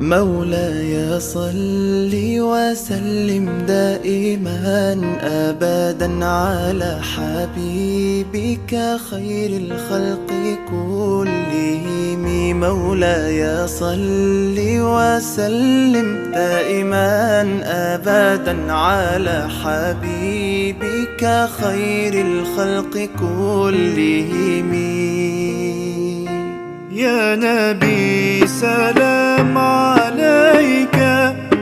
مولاي صل وسلم دائما أبدا على حبيبك خير الخلق كلهم. مولاي صل وسلم دائما أبدا على حبيبك خير الخلق كلهم. يا نبي سلام عليك،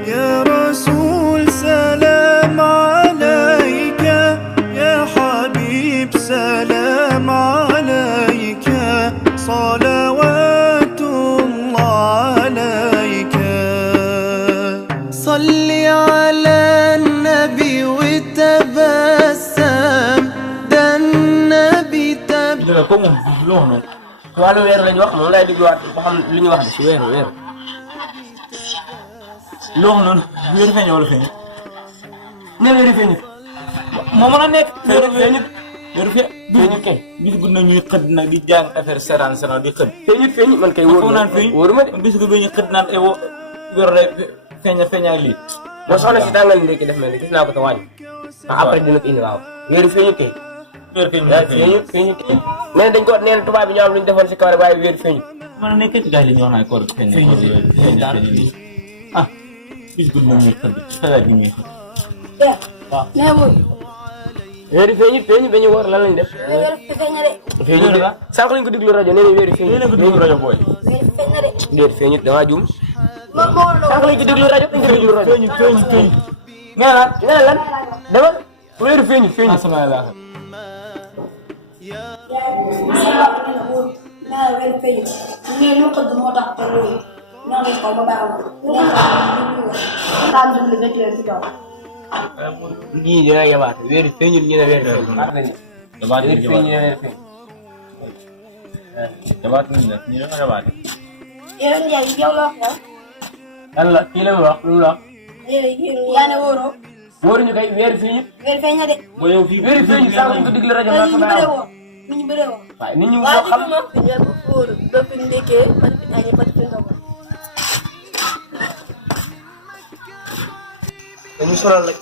يا رسول سلام عليك، يا حبيب سلام عليك، صلوات الله عليك. صل على النبي وتبسم، ده النبي تبسم. ci wàllu weer lañu wax moom lay dégluwaat ba xam li ñu wax de si weeru loo xam noonu weeru feeñ wala feeñ ne weeru feeñ moo mën a nekk weeru feeñut kay bis bu nañuy xëdd nag di jàng affaire seran di xëdd feeñut man kay wóoru naan feeñ wóoruma de bis bu ñu xëdd naan weeru day feeñaa lii moo soxna si tàngal ndékki def mel ni gis naa ko te wàññi après dina ko indi waaw weeru feeñut kay feeñut nee dañ ko nee tubaab bi ñoo am lu ñu defoon si kaw rek waaye wéer feeñut mën a nekk ci gars yi ñu wax naa koor feeñut ah bis bu ñu xëdd xalaat gi ñuy xëdd waaw wéeri feeñut dañu woor lan lañ def feeñut sànq lañ ko déglu rajo nee na wéeri feeñut lañ ko déglu rajo booy déet feeñut damaa juum sànq lañ ko déglu rajo feeñut nga lan dama wéeri feeñut sama la lii dina yabaat weer feeñul ñu ne weer feeñul yabaat ñu ne yabaat yéen Ndiaye yow la wax lan la kii la mu wax lu mu wax yaa ne wóoroo wóoruñu kay weer feeñut weer feeñ na de boo yow fii weer feeñut sax ñu ko diglu rajo nit ñu bëree woo waaye nit ñi ñoo xam ma fi ñëpp wóor ba fi ndekkee ba fi añee ba fi ndogu dañu sonal rek